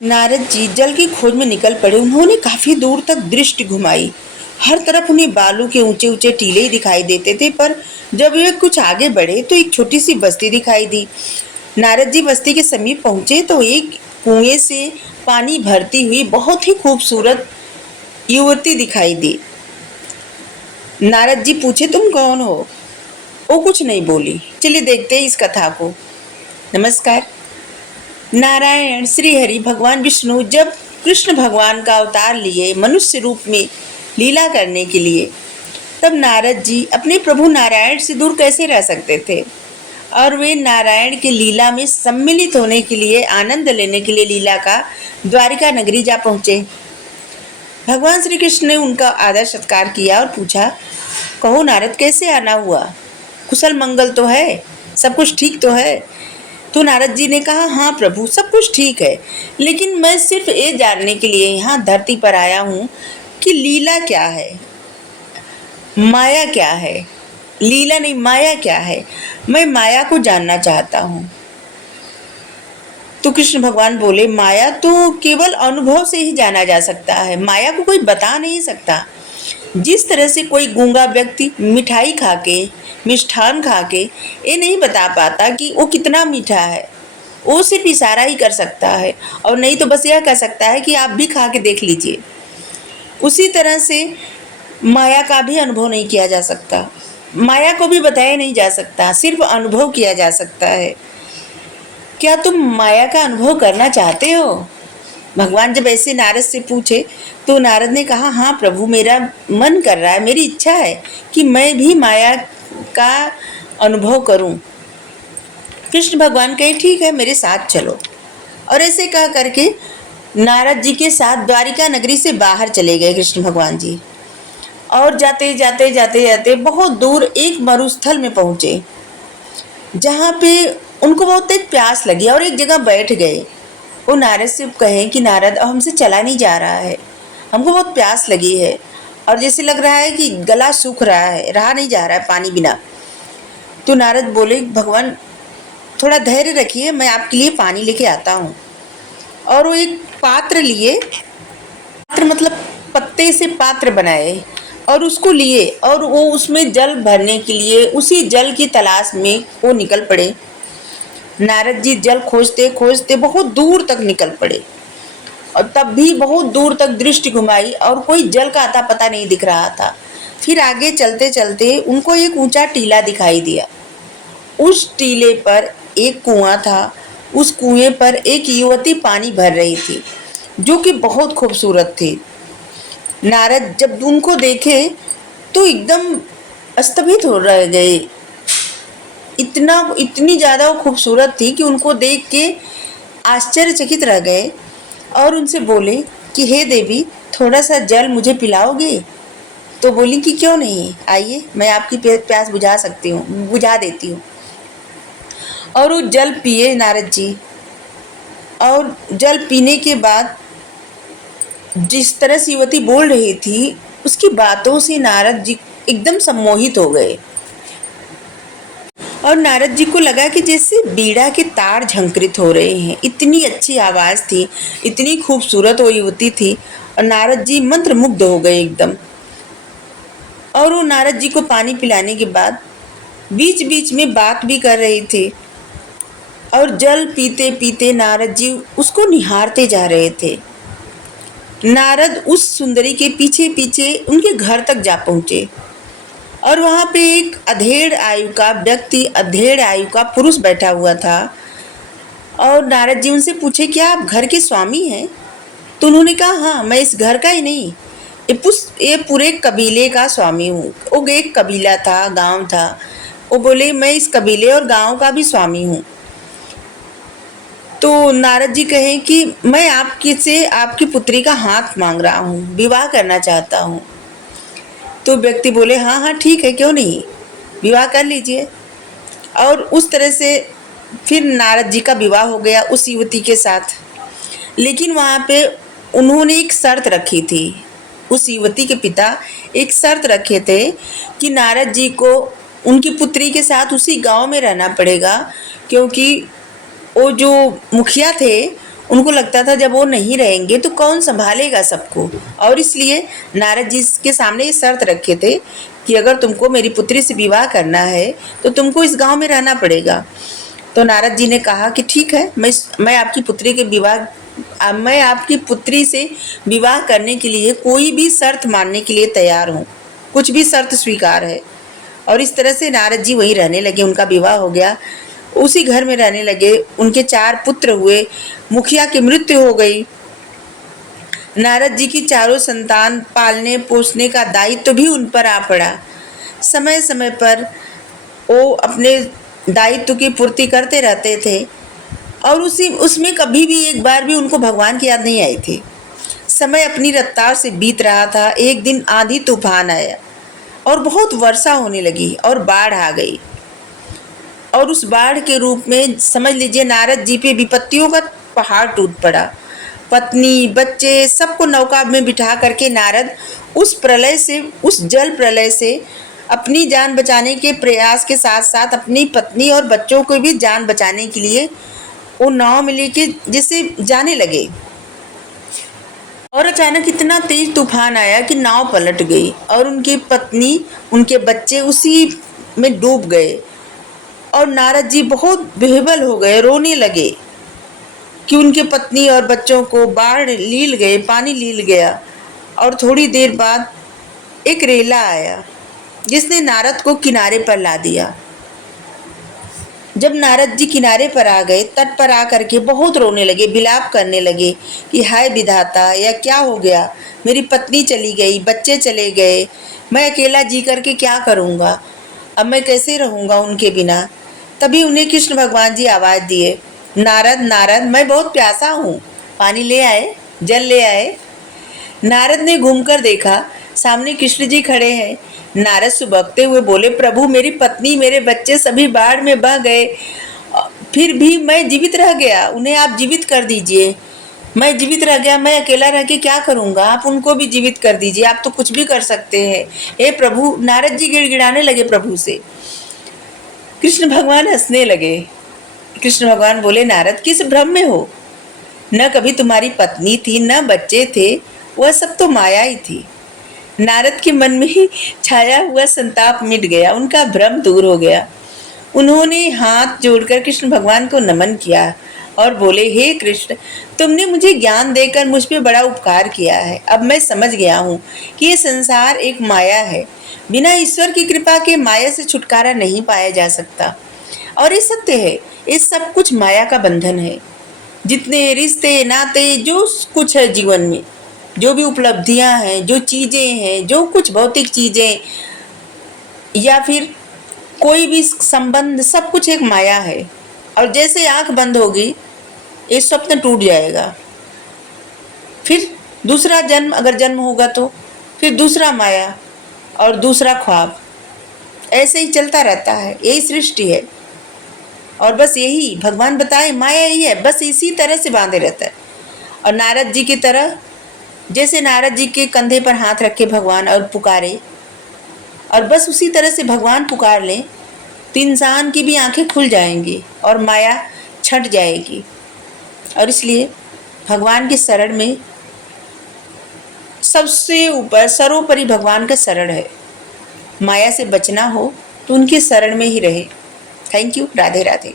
नारद जी जल की खोज में निकल पड़े। उन्होंने काफी दूर तक दृष्टि घुमाई। हर तरफ उन्हें बालू के ऊंचे ऊंचे टीले ही दिखाई देते थे, पर जब वे कुछ आगे बढ़े तो एक छोटी सी बस्ती दिखाई दी। नारद जी बस्ती के समीप पहुंचे तो एक कुएं से पानी भरती हुई बहुत ही खूबसूरत युवती दिखाई दी। नारद जी पूछे, तुम कौन हो? वो कुछ नहीं बोली। चलिए देखते हैं इस कथा को। नमस्कार। नारायण श्री हरि भगवान विष्णु जब कृष्ण भगवान का अवतार लिए मनुष्य रूप में लीला करने के लिए, तब नारद जी अपने प्रभु नारायण से दूर कैसे रह सकते थे, और वे नारायण के लीला में सम्मिलित होने के लिए, आनंद लेने के लिए लीला का द्वारिका नगरी जा पहुंचे। भगवान श्री कृष्ण ने उनका आदर सत्कार किया और पूछा, कहो नारद, कैसे आना हुआ? कुशल मंगल तो है? सब कुछ ठीक तो है? तो नारद जी ने कहा, हाँ प्रभु, सब कुछ ठीक है, लेकिन मैं सिर्फ ये जानने के लिए यहाँ धरती पर आया हूँ कि लीला क्या है, माया क्या है। लीला नहीं, माया क्या है, मैं माया को जानना चाहता हूँ। तो कृष्ण भगवान बोले, माया तो केवल अनुभव से ही जाना जा सकता है, माया को कोई बता नहीं सकता। जिस तरह से कोई गूंगा व्यक्ति मिठाई खा के, मिष्ठान खा के ये नहीं बता पाता कि वो कितना मीठा है, वो सिर्फ इशारा ही कर सकता है, और नहीं तो बस यह कह सकता है कि आप भी खा के देख लीजिए। उसी तरह से माया का भी अनुभव नहीं किया जा सकता, माया को भी बताया नहीं जा सकता, सिर्फ अनुभव किया जा सकता है। क्या तुम माया का अनुभव करना चाहते हो? भगवान जब ऐसे नारद से पूछे तो नारद ने कहा, हाँ प्रभु, मेरा मन कर रहा है, मेरी इच्छा है कि मैं भी माया का अनुभव करूं। कृष्ण भगवान कहे, ठीक है, मेरे साथ चलो। और ऐसे कह करके नारद जी के साथ द्वारिका नगरी से बाहर चले गए कृष्ण भगवान जी। और जाते जाते जाते जाते बहुत दूर एक मरुस्थल में पहुंचे, जहाँ पे उनको बहुत तेज प्यास लगी और एक जगह बैठ गए। वो नारद से कहे कि नारद, अब हमसे चला नहीं जा रहा है, हमको बहुत प्यास लगी है और जैसे लग रहा है कि गला सूख रहा है, रहा नहीं जा रहा है पानी बिना। तो नारद बोले, भगवान थोड़ा धैर्य रखिए, मैं आपके लिए पानी लेके आता हूँ। और वो एक पात्र लिए, पात्र मतलब पत्ते से पात्र बनाए और उसको लिए, और वो उसमें जल भरने के लिए उसी जल की तलाश में वो निकल पड़े। नारद जी जल खोजते खोजते बहुत दूर तक निकल पड़े, और तब भी बहुत दूर तक दृष्टि घुमाई और कोई जल का अता पता नहीं दिख रहा था। फिर आगे चलते चलते उनको एक ऊंचा टीला दिखाई दिया। उस टीले पर एक कुआं था, उस कुएं पर एक युवती पानी भर रही थी, जो कि बहुत खूबसूरत थी। नारद जब उनको देखे तो एकदम स्तंभित हो रह गए। इतनी ज़्यादा वो खूबसूरत थी कि उनको देख के आश्चर्यचकित रह गए और उनसे बोले कि हे देवी, थोड़ा सा जल मुझे पिलाओगे? तो बोली कि क्यों नहीं, आइए, मैं आपकी प्यास बुझा सकती हूँ, बुझा देती हूँ। और वो जल पिए नारद जी, और जल पीने के बाद जिस तरह से युवती बोल रही थी, उसकी बातों से नारद जी एकदम सम्मोहित हो गए। और नारद जी को लगा कि जैसे बीड़ा के तार झंकृत हो रहे हैं। इतनी अच्छी आवाज़ थी, इतनी खूबसूरत वो युवती थी, और नारद जी मंत्रमुग्ध हो गए एकदम। और वो नारद जी को पानी पिलाने के बाद बीच बीच में बात भी कर रही थी, और जल पीते पीते नारद जी उसको निहारते जा रहे थे। नारद उस सुंदरी के पीछे पीछे उनके घर तक जा पहुँचे, और वहाँ पे एक अधेड़ आयु का व्यक्ति, अधेड़ आयु का पुरुष बैठा हुआ था। और नारद जी उनसे पूछे, क्या आप घर के स्वामी हैं? तो उन्होंने कहा, हाँ, मैं इस घर का ही नहीं, ये पूरे कबीले का स्वामी हूँ। वो एक कबीला था, गांव था। वो बोले, मैं इस कबीले और गांव का भी स्वामी हूँ। तो नारद जी कहे कि मैं आपकी पुत्री का हाथ मांग रहा हूँ, विवाह करना चाहता हूँ। तो व्यक्ति बोले, हाँ हाँ ठीक है, क्यों नहीं, विवाह कर लीजिए। और उस तरह से फिर नारद जी का विवाह हो गया उस युवती के साथ। लेकिन वहाँ पे उन्होंने एक शर्त रखी थी, उस युवती के पिता एक शर्त रखे थे कि नारद जी को उनकी पुत्री के साथ उसी गांव में रहना पड़ेगा, क्योंकि वो जो मुखिया थे उनको लगता था जब वो नहीं रहेंगे तो कौन संभालेगा सबको, और इसलिए नारद जी के सामने ये शर्त रखे थे कि अगर तुमको मेरी पुत्री से विवाह करना है तो तुमको इस गांव में रहना पड़ेगा। तो नारद जी ने कहा कि ठीक है, मैं आपकी पुत्री के विवाह मैं आपकी पुत्री से विवाह करने के लिए कोई भी शर्त मानने के लिए तैयार हूँ, कुछ भी शर्त स्वीकार है। और इस तरह से नारद जी वहीं रहने लगे, उनका विवाह हो गया, उसी घर में रहने लगे। उनके 4 पुत्र हुए, मुखिया की मृत्यु हो गई। नारद जी की चारों संतान पालने पोसने का दायित्व भी उन पर आ पड़ा। समय समय पर वो अपने दायित्व की पूर्ति करते रहते थे, और उसमें कभी भी एक बार भी उनको भगवान की याद नहीं आई थी। समय अपनी रफ्तार से बीत रहा था। एक दिन आंधी तूफान आया और बहुत वर्षा होने लगी और बाढ़ आ गई, और उस बाढ़ के रूप में समझ लीजिए नारद जी पे विपत्तियों का पहाड़ टूट पड़ा। पत्नी बच्चे सबको नौका में बिठा करके नारद उस प्रलय से, उस जल प्रलय से अपनी जान बचाने के प्रयास के साथ साथ अपनी पत्नी और बच्चों को भी जान बचाने के लिए वो नाव में लेके जैसे जाने लगे, और अचानक इतना तेज तूफान आया कि नाव पलट गई और उनकी पत्नी उनके बच्चे उसी में डूब गए। और नारद जी बहुत बेहबल हो गए, रोने लगे कि उनके पत्नी और बच्चों को बाढ़ लील गए, पानी लील गया। और थोड़ी देर बाद एक रेला आया जिसने नारद को किनारे पर ला दिया। जब नारद जी किनारे पर आ गए, तट पर आकर के बहुत रोने लगे, विलाप करने लगे कि हाय विधाता, या क्या हो गया, मेरी पत्नी चली गई, बच्चे चले गए, मैं अकेला जी करके क्या करूँगा, अब मैं कैसे रहूँगा उनके बिना। तभी उन्हें कृष्ण भगवान जी आवाज़ दिए, नारद नारद, मैं बहुत प्यासा हूँ, पानी ले आए, जल ले आए। नारद ने घूमकर देखा, सामने कृष्ण जी खड़े हैं। नारद सुबकते हुए बोले, प्रभु मेरी पत्नी मेरे बच्चे सभी बाढ़ में बह गए, फिर भी मैं जीवित रह गया, उन्हें आप जीवित कर दीजिए। मैं जीवित रह गया, मैं अकेला रह के क्या करूँगा, आप उनको भी जीवित कर दीजिए, आप तो कुछ भी कर सकते हैं, हे प्रभु। नारद जी गिड़गिड़ाने लगे प्रभु से। कृष्ण भगवान हंसने लगे। कृष्ण भगवान बोले, नारद किस भ्रम में हो, न कभी तुम्हारी पत्नी थी न बच्चे थे, वह सब तो माया ही थी। नारद के मन में ही छाया हुआ संताप मिट गया, उनका भ्रम दूर हो गया। उन्होंने हाथ जोड़कर कृष्ण भगवान को नमन किया और बोले, हे कृष्ण, तुमने मुझे ज्ञान देकर मुझ पे बड़ा उपकार किया है। अब मैं समझ गया हूँ कि ये संसार एक माया है, बिना ईश्वर की कृपा के माया से छुटकारा नहीं पाया जा सकता। और ये सत्य है, ये सब कुछ माया का बंधन है। जितने रिश्ते नाते जो कुछ है जीवन में, जो भी उपलब्धियां हैं, जो चीज़ें हैं, जो कुछ भौतिक चीज़ें या फिर कोई भी संबंध, सब कुछ एक माया है। और जैसे आंख बंद होगी ये स्वप्न टूट जाएगा, फिर दूसरा जन्म, अगर जन्म होगा तो फिर दूसरा माया और दूसरा ख्वाब, ऐसे ही चलता रहता है। यही सृष्टि है, और बस यही भगवान बताए माया यही है, बस इसी तरह से बांधे रहता है। और नारद जी की तरह, जैसे नारद जी के कंधे पर हाथ रखे भगवान और पुकारे, और बस उसी तरह से भगवान पुकार लें तो इंसान की भी आंखें खुल जाएंगी और माया छट जाएगी। और इसलिए भगवान के शरण में सबसे ऊपर सर्वोपरि भगवान का शरण है। माया से बचना हो तो उनके शरण में ही रहे। Thank you. राधे राधे।